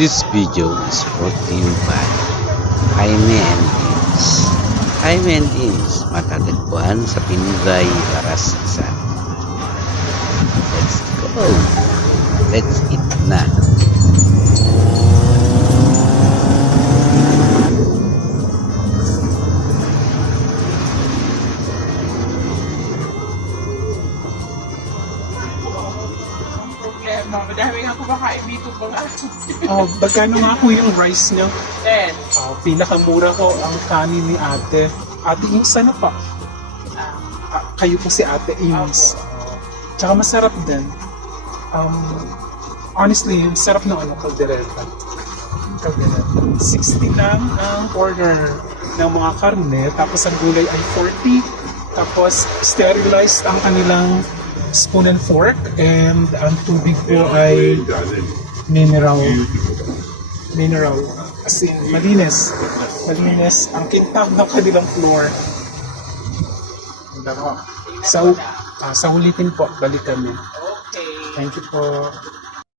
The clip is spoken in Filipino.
This video is brought to you by Jaime and Deans. Jaime and Deans, matatagpuan sa Pinibay, Parasaksan. Let's go! Let's eat na! Madami nga kumakain dito mga Magkano nga po yung rice niyo? 10. Pinakamura ko ang kanin ni ate. Ate Ings, ano pa? Kayo po si Ate Ings. Tsaka masarap din. Honestly, yung sarap ng kaldereta. 60 lang ang order ng mga karne. Tapos ang gulay ay 40. Tapos sterilized ang kanilang spoon and fork, and ang tubig po ay mineral, as in malinis ang kintab ng kanilang floor. Sa ulitin po, balik kami. Okay. Thank you po.